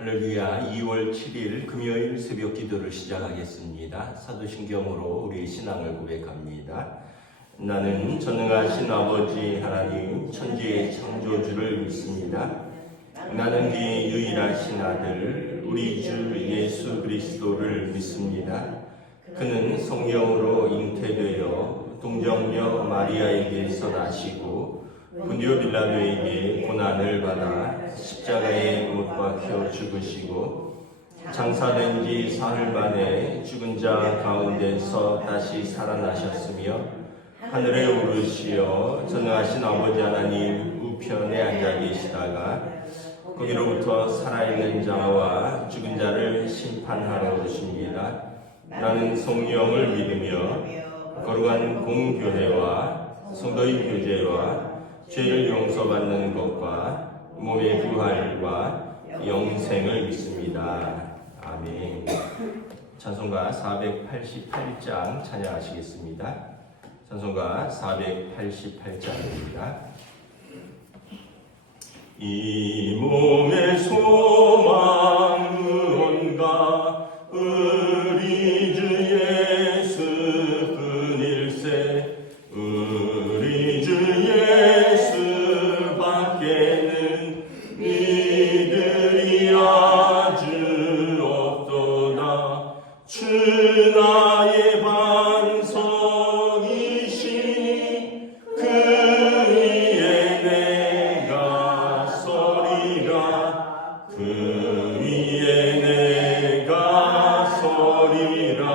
할렐루야. 2월 7일 금요일 새벽 기도를 시작하겠습니다. 사도신경으로 우리의 신앙을 고백합니다. 나는 전능하신 아버지 하나님 천지의 창조주를 믿습니다. 나는 그의 유일하신 아들 우리 주 예수 그리스도를 믿습니다. 그는 성령으로 잉태되어 동정녀 마리아에게서 나시고 본디오 빌라도에게 고난을 받아 십자가에 못 박혀 죽으시고 장사된 지 사흘 만에 죽은 자 가운데서 다시 살아나셨으며 하늘에 오르시어 전능하신 아버지 하나님 우편에 앉아 계시다가 거기로부터 살아있는 자와 죽은 자를 심판하러 오십니다. 나는 성령을 믿으며 거룩한 공교회와 성도의 교제와 죄를 용서받는 것과 몸의 부활과 영생을 믿습니다. 아멘. 찬송가 488장 찬양하시겠습니다. 찬송가 488장입니다. 이 몸의 소망 무언가 우리 주 예수 분일세 우리 주 예수 밖에는 믿으리 아주 없도다. 주 나의 반석이시니 그 위에 내가 서리라 그 위에 내가 서리라.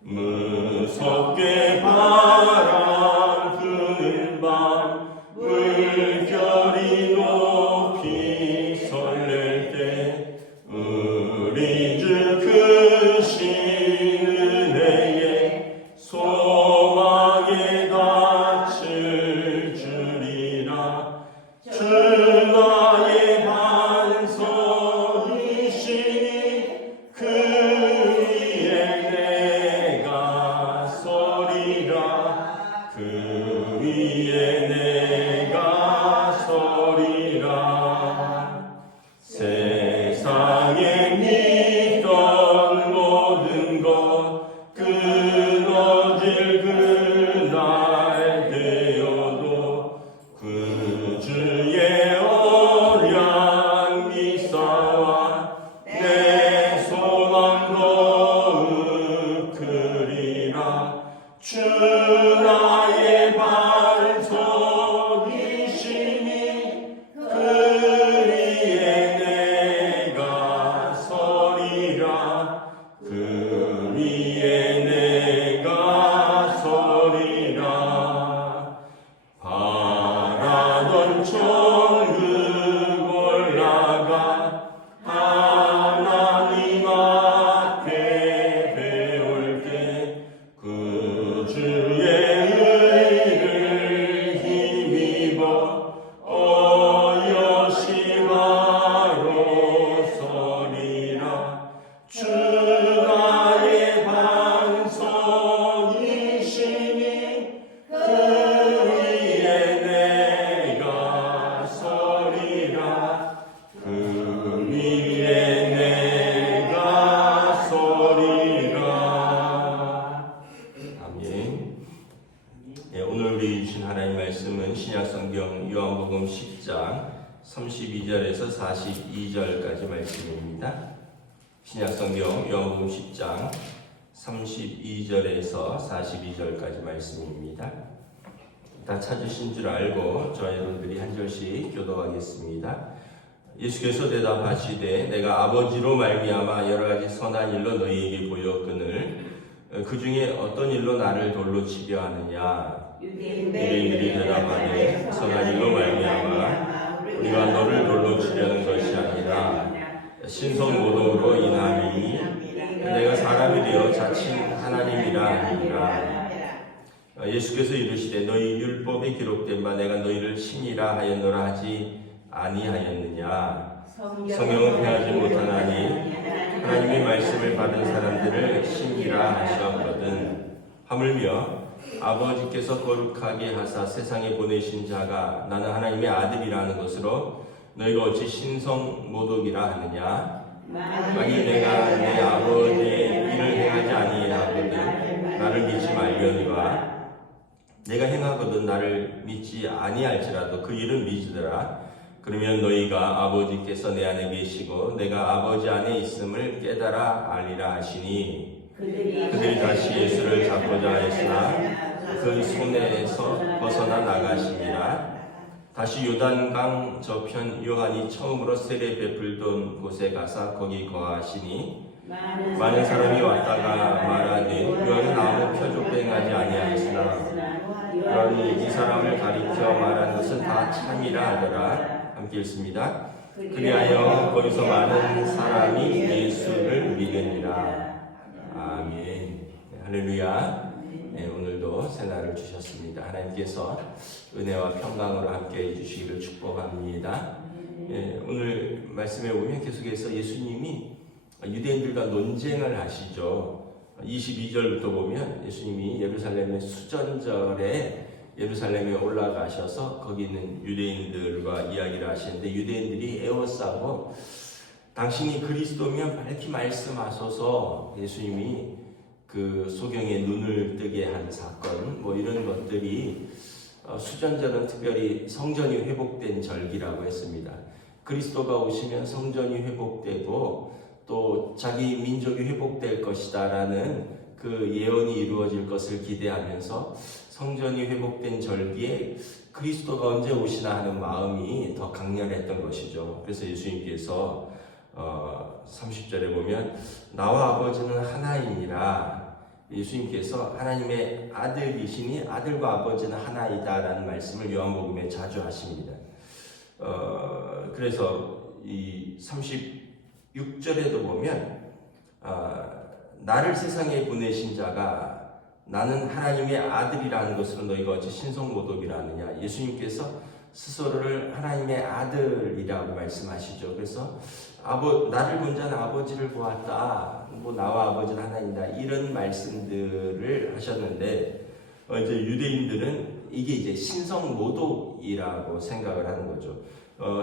무섭게 바람 부는 밤 물결이 높이 설렐 때 우리 주 크신 은혜에 소망에 닿을 주리라. 주 나의 반석이시니 그 위에 내가 서리라 그 위에 내가 서리라. 세상에 믿던 모든 것 끊어질 그날 되어도 그 주의 언약 미사와 내 소망 더욱 크리라. 주 나의 반석이시니 그 위에 내가 서리라 그 위에 내가 서리라. 바라던 천국 올라가 하나님 앞에 배울 때 그 주의 의를 힘입어 어여시바로 서리라. 주 나의 반석이시니 그 위에 내가 서리라 그 위에 내가 서리라. 아멘. 네, 오늘 우리 주신 하나님 말씀은 신약성경 요한복음 10장 32절에서 42절까지 말씀입니다. 신약성경 요한복음 10장 32절에서 42절까지 말씀입니다. 다 찾으신 줄 알고 저와 여러분들이 한 절씩 교독하겠습니다. 예수께서 대답하시되 내가 아버지로 말미암아 여러 가지 선한 일로 너희에게 보였거늘 그 중에 어떤 일로 나를 돌로 치려 하느냐. 유대인들이 대답하되 선한 일로 말미암아 우리가 너를 돌로 치려는 것이 아니라 신성 모독으로 인함이 내가 사람이 되어 자칭 하나님이라 하니라. 예수께서 이르시되 너희 율법에 기록된 바 내가 너희를 신이라 하였노라 하지 아니하였느냐. 성경은 패하지 못하나니 하나님의 말씀을 받은 사람들을 신이라 하셨거든. 하물며 아버지께서 거룩하게 하사 세상에 보내신 자가 나는 하나님의 아들이라는 것으로 너희가 어찌 신성모독이라 하느냐? 만일 내가 내 아버지의 일을 행하지 아니하거든 나를 믿지 말려니와 내가 행하거든 나를 믿지 아니할지라도 그 일은 믿으더라. 그러면 너희가 아버지께서 내 안에 계시고 내가 아버지 안에 있음을 깨달아 알리라 하시니 그들이 다시 예수를 잡고자 했으나 그 손에서 벗어나 나가시니라. 다시 요단강 저편 요한이 처음으로 세례 베풀던 곳에 가서 거기 거하시니 많은 사람이 왔다가 말하되 요한은 아무 표적도 행하지 아니하였으나 요한이 이 사람을 가리켜 말한 것은 다 참이라 하더라. 함께 읽습니다. 그리하여 거기서 많은 사람이 예수를 믿으니라. 아멘. 할렐루야. 네, 오늘도 새날을 주셨습니다. 하나님께서 은혜와 평강으로 함께 해주시기를 축복합니다. 네, 오늘 말씀에 보면 계속해서 예수님이 유대인들과 논쟁을 하시죠. 22절부터 보면 예수님이 예루살렘의 수전절에 예루살렘에 올라가셔서 거기 있는 유대인들과 이야기를 하시는데 유대인들이 에워싸고 당신이 그리스도면 밝히 말씀하소서 예수님이 그 소경의 눈을 뜨게 한 사건 뭐 이런 것들이 수전절은 특별히 성전이 회복된 절기라고 했습니다. 그리스도가 오시면 성전이 회복되고 또 자기 민족이 회복될 것이다 라는 그 예언이 이루어질 것을 기대하면서 성전이 회복된 절기에 그리스도가 언제 오시나 하는 마음이 더 강렬했던 것이죠. 그래서 예수님께서 30절에 보면 나와 아버지는 하나이니라. 예수님께서 하나님의 아들이시니 아들과 아버지는 하나이다 라는 말씀을 요한복음에 자주 하십니다. 그래서 이 36절에도 보면 나를 세상에 보내신 자가 나는 하나님의 아들이라는 것으로 너희가 어찌 신성모독이라 하느냐. 예수님께서 스스로를 하나님의 아들이라고 말씀하시죠. 그래서 나를 본 자는 아버지를 보았다. 뭐 나와 아버지는 하나님이다. 이런 말씀들을 하셨는데 이제 유대인들은 이게 이제 신성모독이라고 생각을 하는 거죠.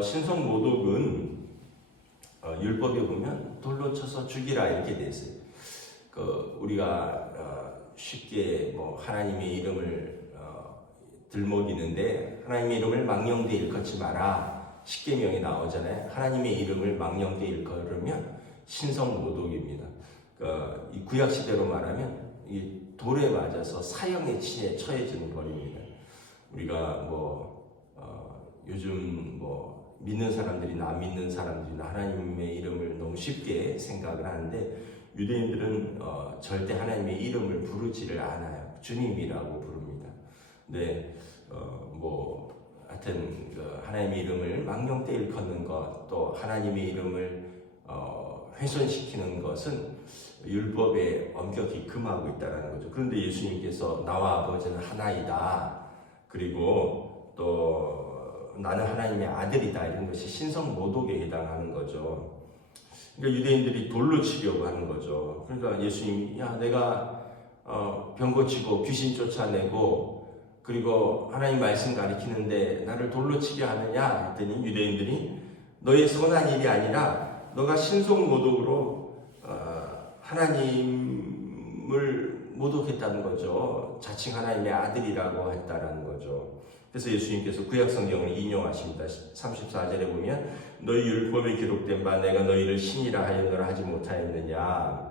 신성모독은 율법에 보면 돌로 쳐서 죽이라 이렇게 돼 있어요. 우리가 쉽게 뭐 하나님의 이름을 들먹이는데 하나님의 이름을 망령되이 일컫지 마라. 십계명이 나오잖아요. 하나님의 이름을 망령되이 일컬으면 신성모독입니다. 이 구약 시대로 말하면 이 돌에 맞아서 사형에 처해지는 벌입니다. 우리가 요즘 믿는 사람들이나 안 믿는 사람들이나 하나님의 이름을 너무 쉽게 생각을 하는데 유대인들은 절대 하나님의 이름을 부르지를 않아요. 주님이라고 부릅니다. 근데 하여튼 하나님의 이름을 망령되이 일컫는 것, 또 하나님의 이름을 훼손시키는 것은 율법에 엄격히 금하고 있다는 거죠. 그런데 예수님께서 나와 아버지는 하나이다. 그리고 또 나는 하나님의 아들이다. 이런 것이 신성모독에 해당하는 거죠. 그러니까 유대인들이 돌로 치려고 하는 거죠. 그러니까 예수님이 내가 병 고치고 귀신 쫓아내고 그리고 하나님 말씀 가리키는데 나를 돌로 치려 하느냐 했더니 유대인들이 너의 선한 일이 아니라 너가 신성모독으로 하나님을 모독했다는 거죠. 자칭 하나님의 아들이라고 했다라는 거죠. 그래서 예수님께서 구약 성경을 인용하십니다. 34절에 보면 너희 율법에 기록된 바 내가 너희를 신이라 하였노라 하지 못하였느냐.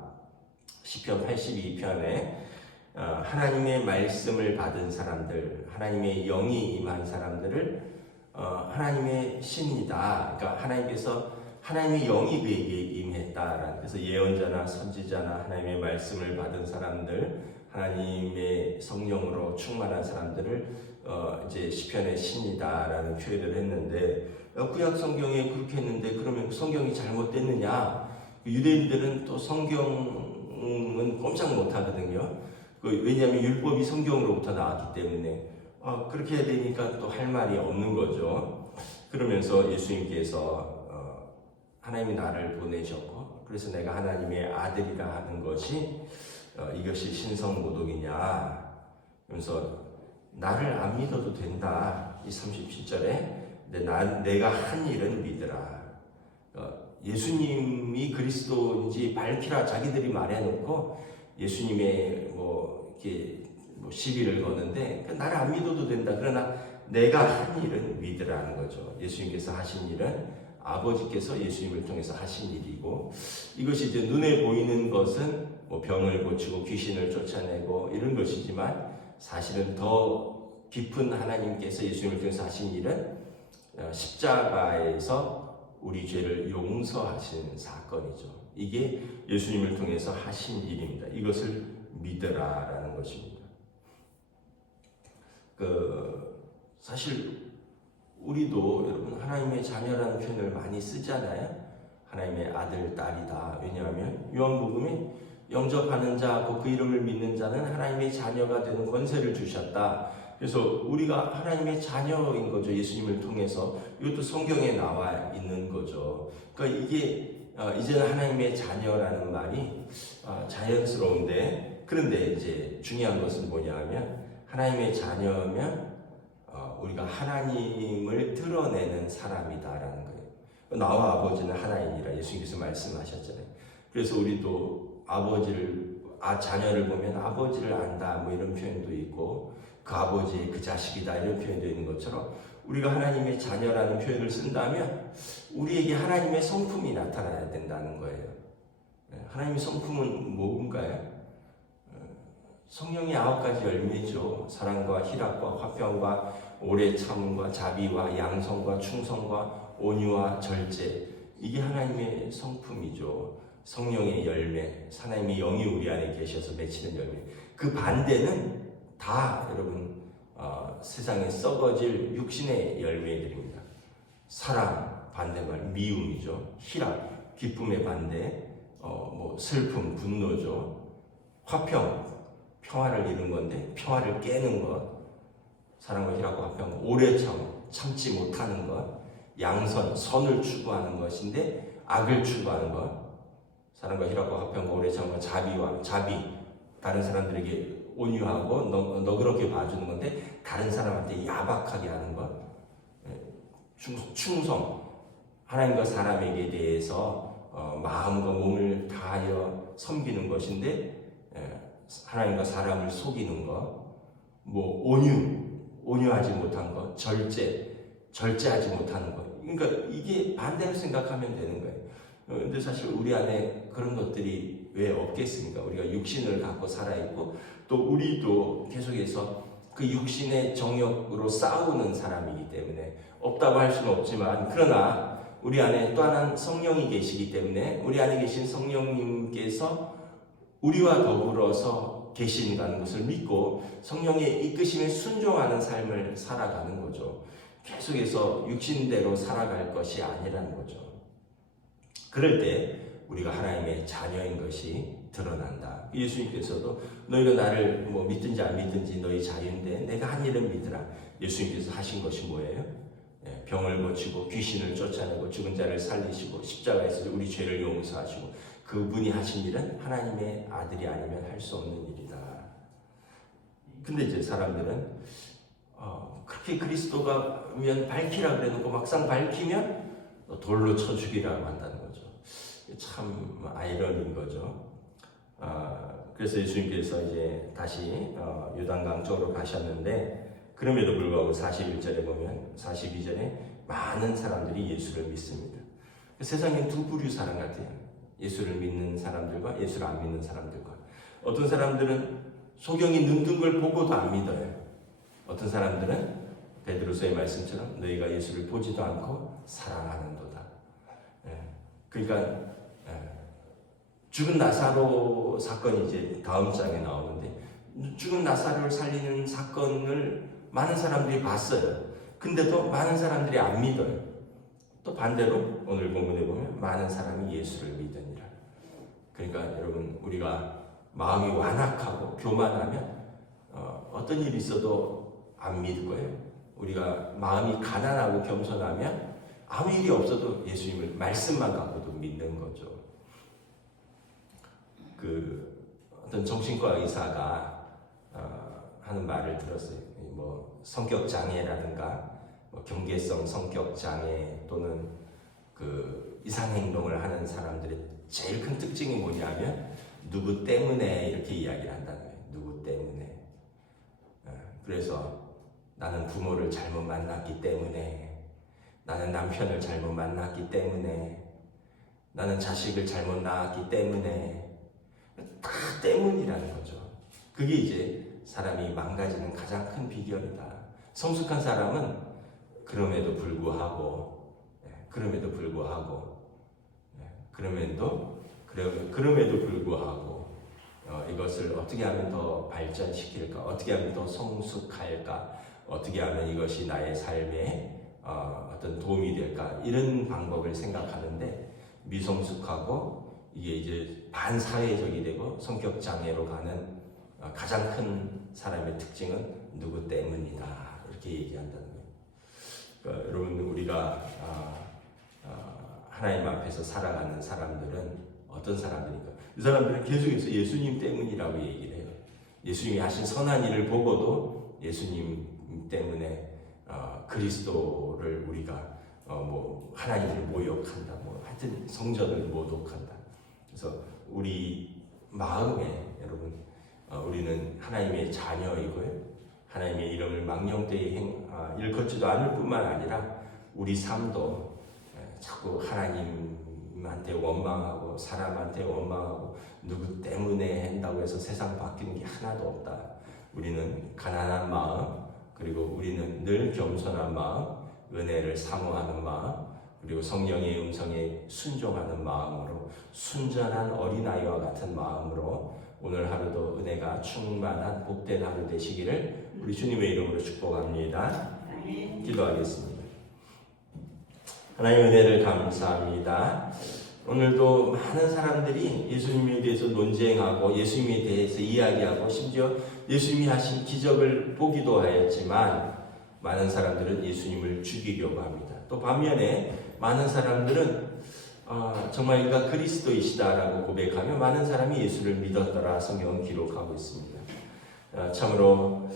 시편 82편에 하나님의 말씀을 받은 사람들, 하나님의 영이 임한 사람들을 하나님의 신이다. 그러니까 하나님께서 하나님의 영이 그에게 임했다. 그래서 예언자나 선지자나 하나님의 말씀을 받은 사람들, 하나님의 성령으로 충만한 사람들을 이제 시편의 신이다라는 표현을 했는데 구약 성경에 그렇게 했는데 그러면 성경이 잘못됐느냐? 유대인들은 또 성경은 꼼짝 못하거든요. 왜냐하면 율법이 성경으로부터 나왔기 때문에 그렇게 해야 되니까 또 할 말이 없는 거죠. 그러면서 예수님께서 하나님이 나를 보내셨고 그래서 내가 하나님의 아들이라 하는 것이 이것이 신성모독이냐. 그래서 나를 안 믿어도 된다. 이 37절에 근데 내가 한 일은 믿으라. 예수님이 그리스도인지 밝히라 자기들이 말해놓고 예수님의 이렇게 시비를 거는데 나를 안 믿어도 된다. 그러나 내가 한 일은 믿으라는 거죠. 예수님께서 하신 일은 아버지께서 예수님을 통해서 하신 일이고, 이것이 이제 눈에 보이는 것은 병을 고치고 귀신을 쫓아내고 이런 것이지만, 사실은 더 깊은 하나님께서 예수님을 통해서 하신 일은 십자가에서 우리 죄를 용서하신 사건이죠. 이게 예수님을 통해서 하신 일입니다. 이것을 믿으라라는 것입니다. 사실 우리도 여러분 하나님의 자녀라는 표현을 많이 쓰잖아요. 하나님의 아들, 딸이다. 왜냐하면 요한복음에 영접하는 자, 그 이름을 믿는 자는 하나님의 자녀가 되는 권세를 주셨다. 그래서 우리가 하나님의 자녀인 거죠. 예수님을 통해서. 이것도 성경에 나와 있는 거죠. 그러니까 이게 이제는 하나님의 자녀라는 말이 자연스러운데, 그런데 이제 중요한 것은 뭐냐 하면, 하나님의 자녀면 우리가 하나님을 드러내는 사람이다라는 거예요. 나와 아버지는 하나이니라 예수님께서 말씀하셨잖아요. 그래서 우리도 자녀를 보면 아버지를 안다 이런 표현도 있고, 그 아버지 그 자식이다 이런 표현도 있는 것처럼, 우리가 하나님의 자녀라는 표현을 쓴다면 우리에게 하나님의 성품이 나타나야 된다는 거예요. 하나님의 성품은 뭔가요? 성령의 9가지 열매죠. 사랑과 희락과 화평과 오래 참음과 자비와 양성과 충성과 온유와 절제. 이게 하나님의 성품이죠. 성령의 열매, 하나님의 영이 우리 안에 계셔서 맺히는 열매. 그 반대는 다 여러분 세상에 썩어질 육신의 열매들입니다. 사랑 반대말 미움이죠. 희락 기쁨의 반대, 슬픔 분노죠. 화평 평화를 이룬 건데 평화를 깨는 것. 사랑과 희락과 화평, 오래 참지 못하는 것. 양선 선을 추구하는 것인데 악을 추구하는 것. 사랑과 희락과 화평과 오래 참과 자비, 다른 사람들에게 온유하고 너그럽게 봐주는 건데 다른 사람한테 야박하게 하는 것. 충성, 하나님과 사람에게 대해서 마음과 몸을 다하여 섬기는 것인데 하나님과 사람을 속이는 것. 온유하지 못한 것. 절제하지 못하는 것. 그러니까 이게 반대로 생각하면 되는 거예요. 근데 사실 우리 안에 그런 것들이 왜 없겠습니까? 우리가 육신을 갖고 살아있고, 또 우리도 계속해서 그 육신의 정욕으로 싸우는 사람이기 때문에 없다고 할 수는 없지만, 그러나 우리 안에 또 하나 성령이 계시기 때문에 우리 안에 계신 성령님께서 우리와 더불어서 계신다는 것을 믿고 성령의 이끄심에 순종하는 삶을 살아가는 거죠. 계속해서 육신대로 살아갈 것이 아니라는 거죠. 그럴 때 우리가 하나님의 자녀인 것이 드러난다. 예수님께서도 너희가 나를 믿든지 안 믿든지 너희 자유인데 내가 한 일은 믿으라. 예수님께서 하신 것이 뭐예요? 병을 고치고 귀신을 쫓아내고 죽은 자를 살리시고 십자가에서 우리 죄를 용서하시고, 그분이 하신 일은 하나님의 아들이 아니면 할 수 없는 일이다. 근데 이제 사람들은 그렇게 그리스도가면 밝히라 그래놓고 막상 밝히면 돌로 쳐 죽이라고 한다는 거죠. 참 아이러니인 거죠. 그래서 예수님께서 이제 다시 요단강 쪽으로 가셨는데, 그럼에도 불구하고 41절에 보면 42절에 많은 사람들이 예수를 믿습니다. 세상엔 두 부류 사람 같아요. 예수를 믿는 사람들과 예수를 안 믿는 사람들과. 어떤 사람들은 소경이 눈뜬 걸 보고도 안 믿어요. 어떤 사람들은 베드로서의 말씀처럼 너희가 예수를 보지도 않고 사랑하는도다. 그러니까 죽은 나사로 사건이 이제 다음 장에 나오는데, 죽은 나사로를 살리는 사건을 많은 사람들이 봤어요. 근데도 많은 사람들이 안 믿어요. 또 반대로 오늘 본문에 보면 많은 사람이 예수를 믿으니라. 그러니까 여러분, 우리가 마음이 완악하고 교만하면 어떤 일이 있어도 안 믿을 거예요. 우리가 마음이 가난하고 겸손하면 아무 일이 없어도 예수님을 말씀만 갖고도 믿는 거죠. 어떤 정신과 의사가 하는 말을 들었어요. 성격 장애라든가 뭐 경계성 성격 장애 또는 그 이상 행동을 하는 사람들의 제일 큰 특징이 뭐냐면 누구 때문에 이렇게 이야기를 한다는 거예요. 누구 때문에. 그래서 나는 부모를 잘못 만났기 때문에, 나는 남편을 잘못 만났기 때문에, 나는 자식을 잘못 낳았기 때문에, 다 때문이라는 거죠. 그게 이제 사람이 망가지는 가장 큰 비결이다. 성숙한 사람은 그럼에도 불구하고 이것을 어떻게 하면 더 발전시킬까, 어떻게 하면 더 성숙할까, 어떻게 하면 이것이 나의 삶에 어떤 도움이 될까, 이런 방법을 생각하는데, 미성숙하고 이게 이제 반사회적이 되고 성격 장애로 가는 가장 큰 사람의 특징은 누구 때문이다, 이렇게 얘기한다는 거예요. 그러니까 여러분, 우리가 하나님 앞에서 살아가는 사람들은 어떤 사람들입니까? 이 사람들은 계속해서 예수님 때문이라고 얘기를 해요. 예수님이 하신 선한 일을 보고도 예수님 때문에 그리스도를 우리가 뭐 하나님을 모욕한다, 뭐 하여튼 성전을 모독한다. 그래서 우리 마음에, 여러분, 우리는 하나님의 자녀이고요, 하나님의 이름을 망령되이 일컫지도 않을 뿐만 아니라 우리 삶도 자꾸 하나님한테 원망하고 사람한테 원망하고 누구 때문에 한다고 해서 세상 바뀌는 게 하나도 없다. 우리는 가난한 마음, 그리고 우리는 늘 겸손한 마음, 은혜를 사모하는 마음, 그리고 성령의 음성에 순종하는 마음으로, 순전한 어린아이와 같은 마음으로 오늘 하루도 은혜가 충만한 복된 하루 되시기를 우리 주님의 이름으로 축복합니다. 기도하겠습니다. 하나님, 은혜를 감사합니다. 오늘도 많은 사람들이 예수님에 대해서 논쟁하고 예수님에 대해서 이야기하고 심지어 예수님이 하신 기적을 보기도 하였지만, 많은 사람들은 예수님을 죽이려고 합니다. 또 반면에 많은 사람들은 정말 그가 그리스도이시다라고 고백하며 많은 사람이 예수를 믿었더라 성경은 기록하고 있습니다. 참으로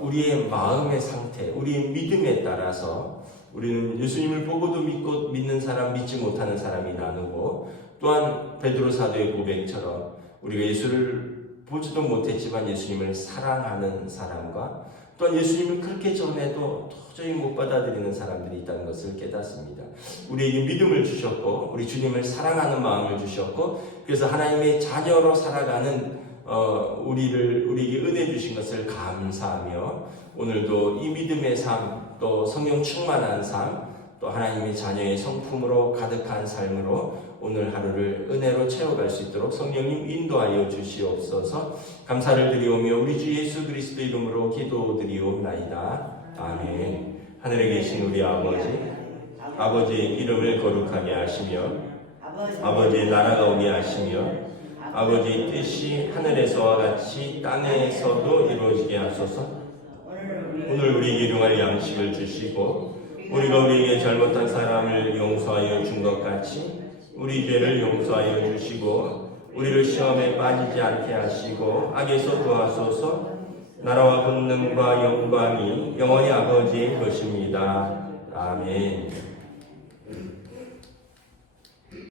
우리의 마음의 상태, 우리의 믿음에 따라서 우리는 예수님을 보고도 믿고 믿는 사람, 믿지 못하는 사람이 나누고, 또한 베드로 사도의 고백처럼 우리가 예수를 보지도 못했지만 예수님을 사랑하는 사람과, 또한 예수님을 그렇게 전해도 도저히 못 받아들이는 사람들이 있다는 것을 깨닫습니다. 우리에게 믿음을 주셨고 우리 주님을 사랑하는 마음을 주셨고, 그래서 하나님의 자녀로 살아가는 우리에게 은혜 주신 것을 감사하며, 오늘도 이 믿음의 삶, 또 성령 충만한 삶, 또 하나님의 자녀의 성품으로 가득한 삶으로 오늘 하루를 은혜로 채워갈 수 있도록 성령님 인도하여 주시옵소서. 감사를 드리오며 우리 주 예수 그리스도 이름으로 기도드리옵나이다. 아멘. 하늘에 계신 우리 아버지의 이름을 거룩하게 하시며 아버지의 나라가 오게 하시며 아버지의 뜻이 하늘에서와 같이 땅에서도 이루어지게 하소서. 오늘 우리에게 일용할 양식을 주시고 우리가 우리에게 잘못한 사람을 용서하여 준 것 같이 우리 죄를 용서하여 주시고 우리를 시험에 빠지지 않게 하시고 악에서 구하소서. 나라와 권능과 영광이 영원히 아버지의 것입니다. 아멘.